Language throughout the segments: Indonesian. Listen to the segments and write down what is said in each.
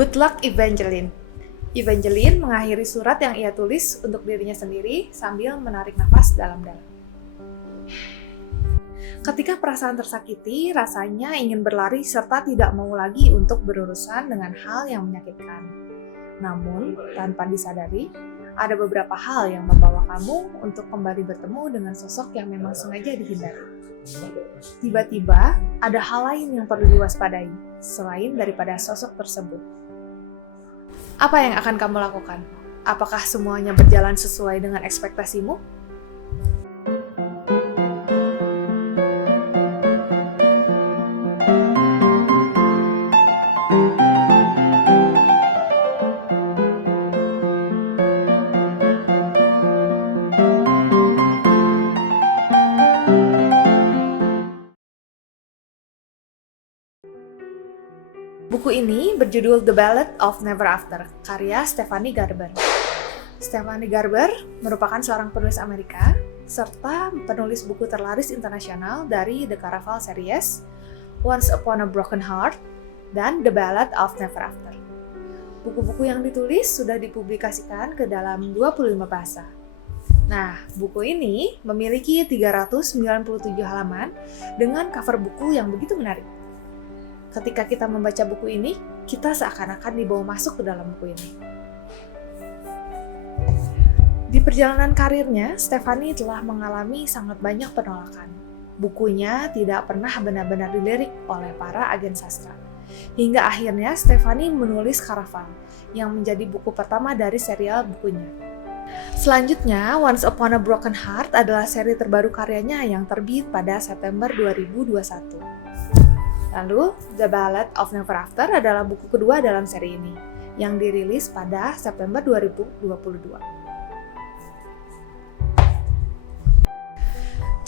Good luck, Evangeline. Evangeline mengakhiri surat yang ia tulis untuk dirinya sendiri sambil menarik nafas dalam-dalam. Ketika perasaan tersakiti, rasanya ingin berlari serta tidak mau lagi untuk berurusan dengan hal yang menyakitkan. Namun, tanpa disadari, ada beberapa hal yang membawa kamu untuk kembali bertemu dengan sosok yang memang sengaja dihindari. Tiba-tiba, ada hal lain yang perlu diwaspadai, selain daripada sosok tersebut. Apa yang akan kamu lakukan? Apakah semuanya berjalan sesuai dengan ekspektasimu? Buku ini berjudul The Ballad of Never After, karya Stephanie Garber. Stephanie Garber merupakan seorang penulis Amerika, serta penulis buku terlaris internasional dari The Caraval Series, Once Upon a Broken Heart, dan The Ballad of Never After. Buku-buku yang ditulis sudah dipublikasikan ke dalam 25 bahasa. Nah, buku ini memiliki 397 halaman dengan cover buku yang begitu menarik. Ketika kita membaca buku ini, kita seakan-akan dibawa masuk ke dalam buku ini. Di perjalanan karirnya, Stephanie telah mengalami sangat banyak penolakan. Bukunya tidak pernah benar-benar dilirik oleh para agen sastra. Hingga akhirnya Stephanie menulis Caraval, yang menjadi buku pertama dari serial bukunya. Selanjutnya, Once Upon a Broken Heart adalah seri terbaru karyanya yang terbit pada September 2021. Lalu, The Ballad of Never After adalah buku kedua dalam seri ini, yang dirilis pada September 2022.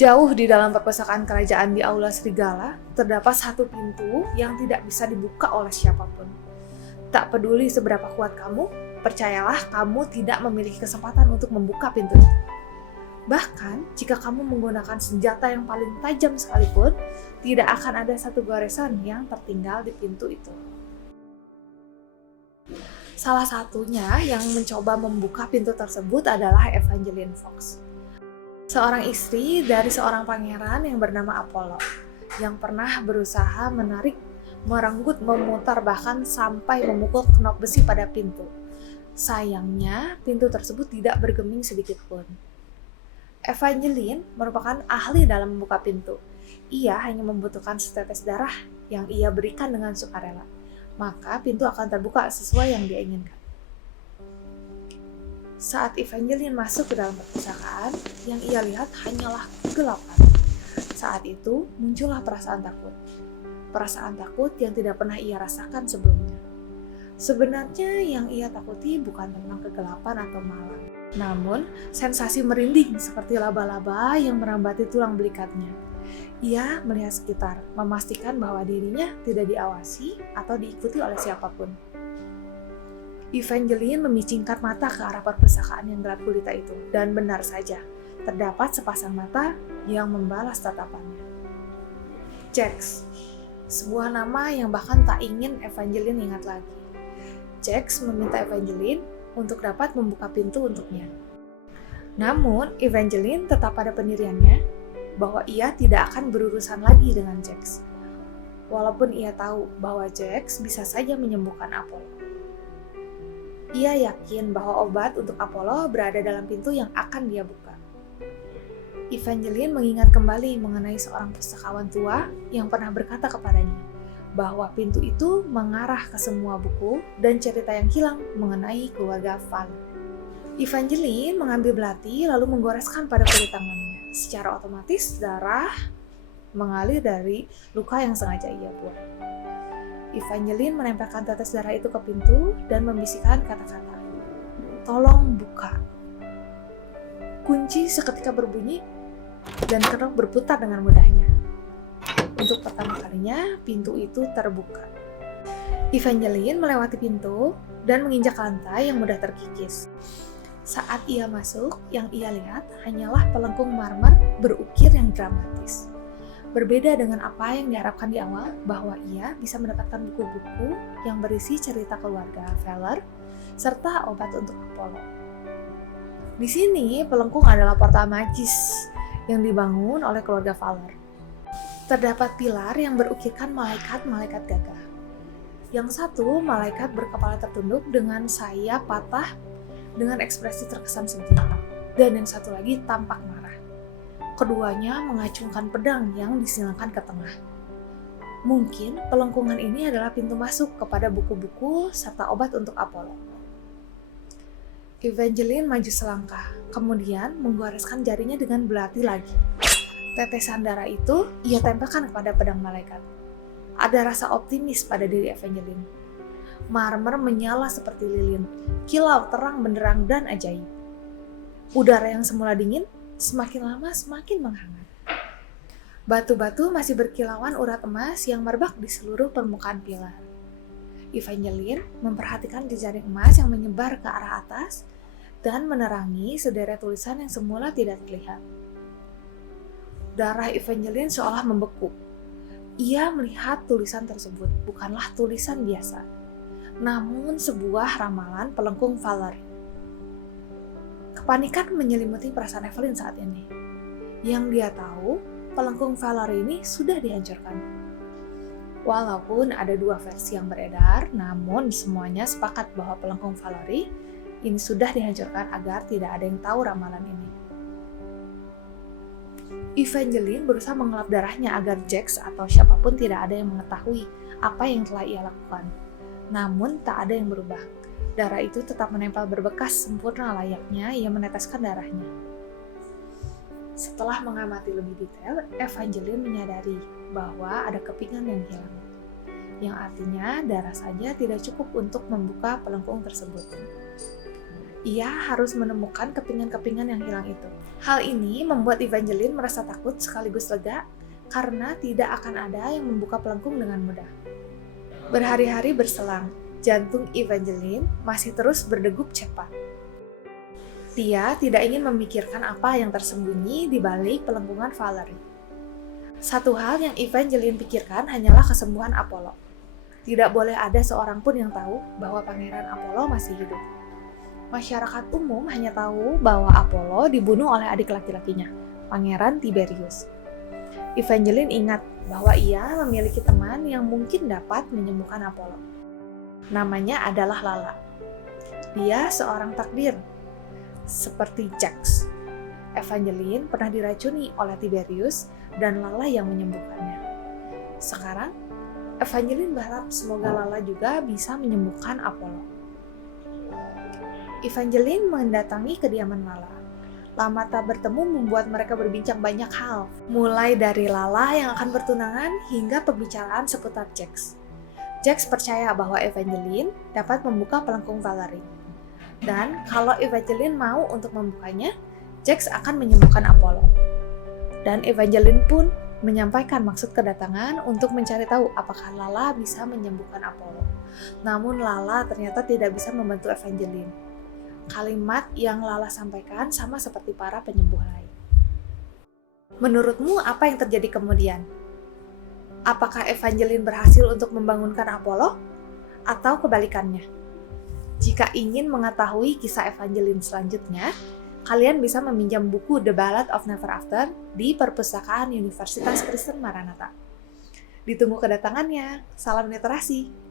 Jauh di dalam perpustakaan kerajaan di Aula Serigala, terdapat satu pintu yang tidak bisa dibuka oleh siapapun. Tak peduli seberapa kuat kamu, percayalah kamu tidak memiliki kesempatan untuk membuka pintu itu. Bahkan, jika kamu menggunakan senjata yang paling tajam sekalipun, tidak akan ada satu goresan yang tertinggal di pintu itu. Salah satunya yang mencoba membuka pintu tersebut adalah Evangeline Fox, seorang istri dari seorang pangeran yang bernama Apollo, yang pernah berusaha menarik, merenggut, memutar, bahkan sampai memukul knop besi pada pintu. Sayangnya, pintu tersebut tidak bergeming sedikit pun. Evangeline merupakan ahli dalam membuka pintu. Ia hanya membutuhkan setetes darah yang ia berikan dengan sukarela. Maka pintu akan terbuka sesuai yang dia inginkan. Saat Evangeline masuk ke dalam perpustakaan, yang ia lihat hanyalah kegelapan. Saat itu muncullah perasaan takut. Perasaan takut yang tidak pernah ia rasakan sebelumnya. Sebenarnya yang ia takuti bukan tentang kegelapan atau malam, namun sensasi merinding seperti laba-laba yang merambati tulang belikatnya. Ia melihat sekitar, memastikan bahwa dirinya tidak diawasi atau diikuti oleh siapapun. Evangeline memicingkan mata ke arah perpustakaan yang gelap gulita itu, dan benar saja, terdapat sepasang mata yang membalas tatapannya. Jax, sebuah nama yang bahkan tak ingin Evangeline ingat lagi. Jax meminta Evangeline untuk dapat membuka pintu untuknya. Namun, Evangeline tetap pada pendiriannya bahwa ia tidak akan berurusan lagi dengan Jax. Walaupun ia tahu bahwa Jax bisa saja menyembuhkan Apollo. Ia yakin bahwa obat untuk Apollo berada dalam pintu yang akan dia buka. Evangeline mengingat kembali mengenai seorang pustakawan tua yang pernah berkata kepadanya bahwa pintu itu mengarah ke semua buku dan cerita yang hilang mengenai keluarga Val. Evangeline mengambil belati lalu menggoreskan pada kulit tangannya. Secara otomatis darah mengalir dari luka yang sengaja ia buat. Evangeline menempelkan tetes darah itu ke pintu dan membisikkan kata-kata, "Tolong buka." Kunci seketika berbunyi dan knop berputar dengan mudahnya. Untuk pertama kalinya, pintu itu terbuka. Evangeline melewati pintu dan menginjak lantai yang mudah terkikis. Saat ia masuk, yang ia lihat hanyalah pelengkung marmer berukir yang dramatis. Berbeda dengan apa yang diharapkan di awal, bahwa ia bisa mendapatkan buku-buku yang berisi cerita keluarga Feller serta obat untuk Apollo. Di sini, pelengkung adalah portal magis yang dibangun oleh keluarga Feller. Terdapat pilar yang berukirkan malaikat-malaikat gagah. Yang satu, malaikat berkepala tertunduk dengan sayap patah dengan ekspresi terkesan sedih. Dan yang satu lagi tampak marah. Keduanya mengacungkan pedang yang disilangkan ke tengah. Mungkin pelengkungan ini adalah pintu masuk kepada buku-buku serta obat untuk Apollo. Evangeline maju selangkah, kemudian menggoreskan jarinya dengan belati lagi. Tetesan darah itu ia tempelkan kepada pedang malaikat. Ada rasa optimis pada diri Evangeline. Marmer menyala seperti lilin, kilau terang benderang dan ajaib. Udara yang semula dingin semakin lama semakin menghangat. Batu-batu masih berkilauan urat emas yang merebak di seluruh permukaan pilar. Evangeline memperhatikan jejaring emas yang menyebar ke arah atas dan menerangi sederet tulisan yang semula tidak terlihat. Darah Evangeline seolah membeku. Ia melihat tulisan tersebut bukanlah tulisan biasa, namun sebuah ramalan pelengkung Valerie. Kepanikan menyelimuti perasaan Evelyn saat ini. Yang dia tahu, pelengkung Valerie ini sudah dihancurkan. Walaupun ada dua versi yang beredar, namun semuanya sepakat bahwa pelengkung Valerie ini sudah dihancurkan agar tidak ada yang tahu ramalan ini. Evangeline berusaha mengelap darahnya agar Jax atau siapapun tidak ada yang mengetahui apa yang telah ia lakukan. Namun tak ada yang berubah. Darah itu tetap menempel berbekas sempurna layaknya ia meneteskan darahnya. Setelah mengamati lebih detail, Evangeline menyadari bahwa ada kepingan yang hilang. Yang artinya darah saja tidak cukup untuk membuka pelengkung tersebut. Ia harus menemukan kepingan-kepingan yang hilang itu. Hal ini membuat Evangeline merasa takut sekaligus lega karena tidak akan ada yang membuka pelengkung dengan mudah. Berhari-hari berselang, jantung Evangeline masih terus berdegup cepat. Dia tidak ingin memikirkan apa yang tersembunyi di balik pelengkungan Valerie. Satu hal yang Evangeline pikirkan hanyalah kesembuhan Apollo. Tidak boleh ada seorang pun yang tahu bahwa Pangeran Apollo masih hidup. Masyarakat umum hanya tahu bahwa Apollo dibunuh oleh adik laki-lakinya, Pangeran Tiberius. Evangeline ingat bahwa ia memiliki teman yang mungkin dapat menyembuhkan Apollo. Namanya adalah Lala. Dia seorang takdir, seperti Jax. Evangeline pernah diracuni oleh Tiberius dan Lala yang menyembuhkannya. Sekarang, Evangeline berharap semoga Lala juga bisa menyembuhkan Apollo. Evangeline mendatangi kediaman Lala. Lama tak bertemu membuat mereka berbincang banyak hal, mulai dari Lala yang akan bertunangan hingga pembicaraan seputar Jax. Jax percaya bahwa Evangeline dapat membuka pelengkung Valerie. Dan kalau Evangeline mau untuk membukanya, Jax akan menyembuhkan Apollo. Dan Evangeline pun menyampaikan maksud kedatangan untuk mencari tahu apakah Lala bisa menyembuhkan Apollo. Namun Lala ternyata tidak bisa membantu Evangeline. Kalimat yang Lala sampaikan sama seperti para penyembuh lain. Menurutmu apa yang terjadi kemudian? Apakah Evangeline berhasil untuk membangunkan Apollo? Atau kebalikannya? Jika ingin mengetahui kisah Evangeline selanjutnya, kalian bisa meminjam buku The Ballad of Never After di perpustakaan Universitas Kristen Maranatha. Ditunggu kedatangannya. Salam literasi!